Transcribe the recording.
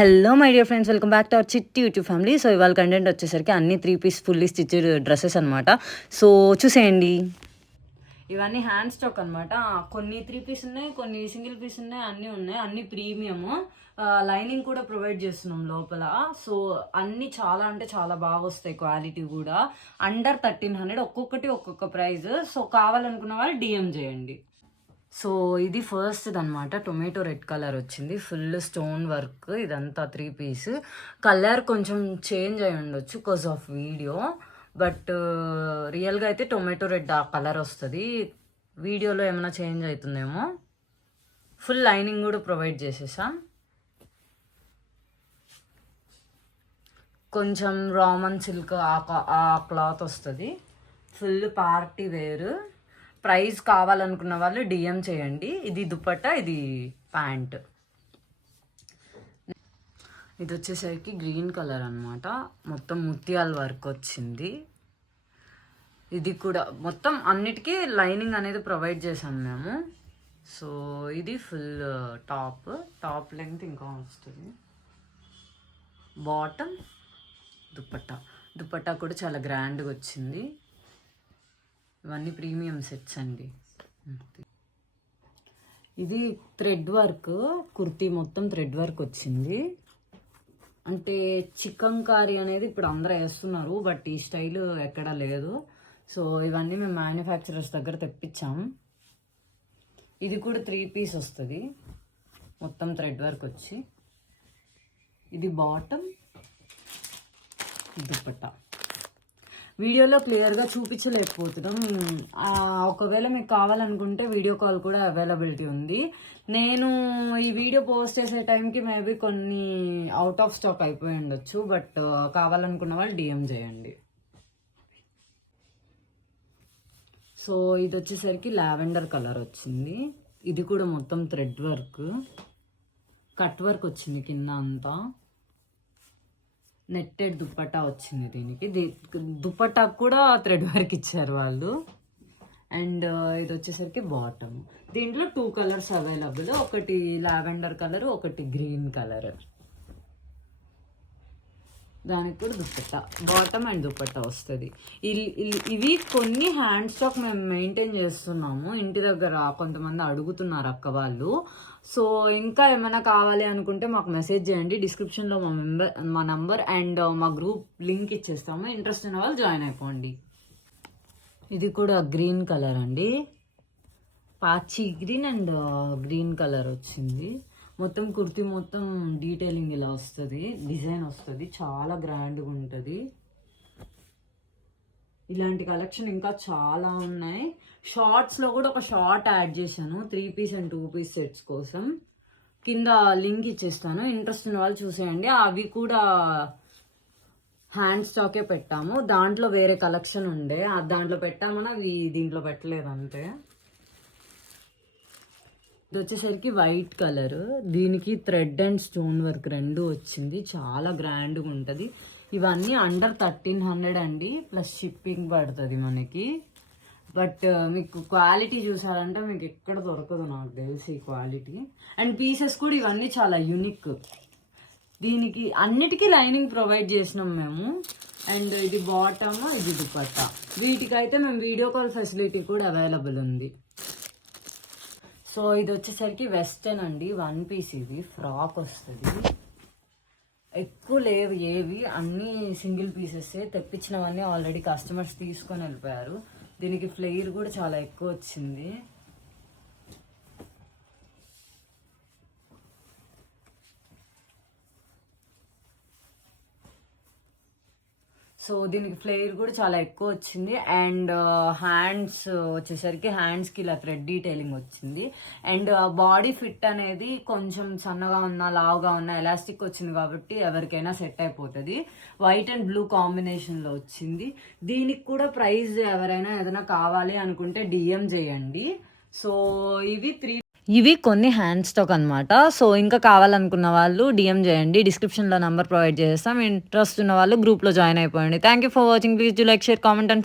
Hello my dear friends, welcome back to our చిట్టి YouTube family. So ఇవాళ content వచ్చేసరికి అన్ని 3 పీస్ ఫుల్లీ స్టిచ్డ్ డ్రెస్సెస్ అనమాట. So చూసేయండి. ఇవన్నీ హ్యాండ్ స్టాక్ అనమాట. కొన్ని 3 పీస్ ఉన్నాయి, కొన్ని సింగిల్ పీస్ ఉన్నాయి, అన్నీ ఉన్నాయి. అన్ని ప్రీమియము. లైనింగ్ కూడా ప్రొవైడ్ చేస్తున్నాం లోపల. సో అన్నీ చాలా అంటే చాలా బాగా వస్తాయి. క్వాలిటీ కూడా అండర్ 1300, ఒక్కొక్కటి ఒక్కొక్క ప్రైస్. సో కావాలనుకున్న వాళ్ళు డిఎం చేయండి. సో ఇది ఫస్ట్ అనమాట. టొమాటో రెడ్ కలర్ వచ్చింది, ఫుల్ స్టోన్ వర్క్. ఇదంతా 3 పీస్. కలర్ కొంచెం చేంజ్ అయి ఉండొచ్చు బికాస్ ఆఫ్ వీడియో, బట్ రియల్గా అయితే టొమాటో రెడ్ ఆ కలర్ వస్తుంది. వీడియోలో ఏమైనా చేంజ్ అవుతుందేమో. ఫుల్ లైనింగ్ కూడా ప్రొవైడ్ చేసేసాం. కొంచెం రామన్ సిల్క్ ఆ క్లాత్ వస్తుంది. Full party wear. ప్రైస్ కావాలనుకున్న వాళ్ళు డిఎం చేయండి. ఇది దుపట్టా, ఇది ప్యాంట్. ఇది వచ్చేసరికి గ్రీన్ కలర్ అనమాట. మొత్తం ముత్యాల వర్క్ వచ్చింది. ఇది కూడా మొత్తం అన్నిటికీ లైనింగ్ అనేది ప్రొవైడ్ చేసాం మేము. సో ఇది ఫుల్ టాప్ లెంగ్త్ ఇంకా వస్తుంది. బాటమ్ దుపట్టా కూడా చాలా గ్రాండ్గా వచ్చింది. ఇవన్నీ ప్రీమియం సెట్స్ అండి. ఇది థ్రెడ్ వర్క్ కుర్తీ, మొత్తం థ్రెడ్ వర్క్ వచ్చింది. అంటే చికెన్ కారీ అనేది ఇప్పుడు అందరూ వేస్తున్నారు, బట్ ఈ స్టైల్ ఎక్కడా లేదు. సో ఇవన్నీ మేము మ్యానుఫ్యాక్చరర్స్ దగ్గర తెప్పించాం. ఇది కూడా 3 పీస్ వస్తుంది, మొత్తం థ్రెడ్ వర్క్ వచ్చి. ఇది బాటమ్, దుపట్టా. వీడియోలో క్లియర్గా చూపించలేకపోతున్నాం. ఒకవేళ మీకు కావాలనుకుంటే వీడియో కాల్ కూడా అవైలబిలిటీ ఉంది. నేను ఈ వీడియో పోస్ట్ చేసే టైంకి మేబీ కొన్ని అవుట్ ఆఫ్ స్టాక్ అయిపోయి ఉండొచ్చు, బట్ కావాలనుకున్న వాళ్ళు డిఎం చేయండి. సో ఇది వచ్చేసరికి లావెండర్ కలర్ వచ్చింది. ఇది కూడా మొత్తం థ్రెడ్ వర్క్, కట్ వర్క్ వచ్చింది కింద అంతా. నెట్టెడ్ దుపట్టా వచ్చింది. దీనికి దుపట్టా కూడా థ్రెడ్ వర్క్ ఇచ్చారు వాళ్ళు. అండ్ ఇది వచ్చేసరికి బాటమ్. దీంట్లో 2 కలర్స్ అవైలబుల్, ఒకటి లావెండర్ కలర్, ఒకటి గ్రీన్ కలర్. దానికి కూడా దుపట్టా, బాటమ్ అండ్ దుపట్టా వస్తుంది. ఇవి కొన్ని హ్యాండ్ స్టాక్ మేము మెయింటైన్ చేస్తున్నాము. ఇంటి దగ్గర కొంతమంది అడుగుతున్నారు అక్క వాళ్ళు. సో ఇంకా ఏమైనా కావాలి అనుకుంటే మాకు మెసేజ్ చేయండి. డిస్క్రిప్షన్లో మా నంబర్ అండ్ మా గ్రూప్ లింక్ ఇచ్చేస్తాము. ఇంట్రెస్ట్ ఉన్న వాళ్ళు జాయిన్ అయిపోండి. ఇది కూడా గ్రీన్ కలర్ అండి, పాచి గ్రీన్ అండ్ గ్రీన్ కలర్ వచ్చింది. మొత్తం కుర్తీ మొత్తం డీటెయిలింగ్ ఇలా వస్తుంది, డిజైన్ వస్తుంది, చాలా గ్రాండ్గా ఉంటుంది. ఇలాంటి కలెక్షన్ ఇంకా చాలా ఉన్నాయి. షార్ట్స్లో కూడా ఒక షార్ట్ యాడ్ చేశాను 3 పీస్ అండ్ 2 పీస్ సెట్స్ కోసం. కింద లింక్ ఇచ్చేస్తాను, ఇంట్రెస్ట్ ఉన్న వాళ్ళు చూసేయండి. అవి కూడా హ్యాండ్ స్టాకే పెట్టాము. దాంట్లో వేరే కలెక్షన్ ఉండే, దాంట్లో పెట్టామని అవి దీంట్లో పెట్టలేదు అంతే. ఇది వచ్చేసరికి వైట్ కలర్. దీనికి థ్రెడ్ అండ్ స్టోన్ వర్క్ 2 వచ్చింది. చాలా గ్రాండ్గా ఉంటుంది. ఇవన్నీ అండర్ 1300 అండి, ప్లస్ షిప్పింగ్ పడుతుంది మనకి. బట్ మీకు క్వాలిటీ చూసారంటే మీకు ఎక్కడ దొరకదు నాకు తెలిసి ఈ క్వాలిటీ. అండ్ పీసెస్ కూడా ఇవన్నీ చాలా యూనిక్. దీనికి అన్నిటికీ లైనింగ్ ప్రొవైడ్ చేసినాం మేము. అండ్ ఇది బాటమ్, ఇది దుపట్టా. వీటికైతే మేము వీడియో కాల్ ఫెసిలిటీ కూడా అవైలబుల్ ఉంది. సో ఇది వచ్చేసరికి వెస్టర్న్ అండి, 1 పీస్. ఇది ఫ్రాక్ వస్తుంది. ఎక్కువ లేవు ఏవి, అన్నీ సింగిల్ పీసెస్. తెప్పించినవన్నీ ఆల్రెడీ కస్టమర్స్ తీసుకొని వెళ్ళిపోయారు. దీనికి ఫ్లేర్ కూడా చాలా ఎక్కువ వచ్చింది. సో దీనికి ఫ్లేర్ కూడా చాలా ఎక్కువ వచ్చింది. అండ్ హ్యాండ్స్ వచ్చేసరికి హ్యాండ్స్కి ఇలా థ్రెడ్ డీటెయిలింగ్ వచ్చింది. అండ్ బాడీ ఫిట్ అనేది కొంచెం సన్నగా ఉన్నా లావుగా ఉన్నా ఎలాస్టిక్ వచ్చింది కాబట్టి ఎవరికైనా సెట్ అయిపోతుంది. వైట్ అండ్ బ్లూ కాంబినేషన్లో వచ్చింది. దీనికి కూడా ప్రైస్ ఎవరైనా ఏదైనా కావాలి అనుకుంటే డిఎం చేయండి. సో ఇవి కొన్ని హ్యాండ్ స్టాక్ అనమాట. సో ఇంకా కావాలనుకున్న వాళ్ళు డిఎం చేయండి. డిస్క్రిప్షన్లో నంబర్ ప్రొవైడ్ చేస్తాం. ఇంట్రెస్ట్ ఉన్న వాళ్ళు గ్రూప్లో జాయిన్ అయిపోయండి. Thank you for watching. Please do like, share, comment and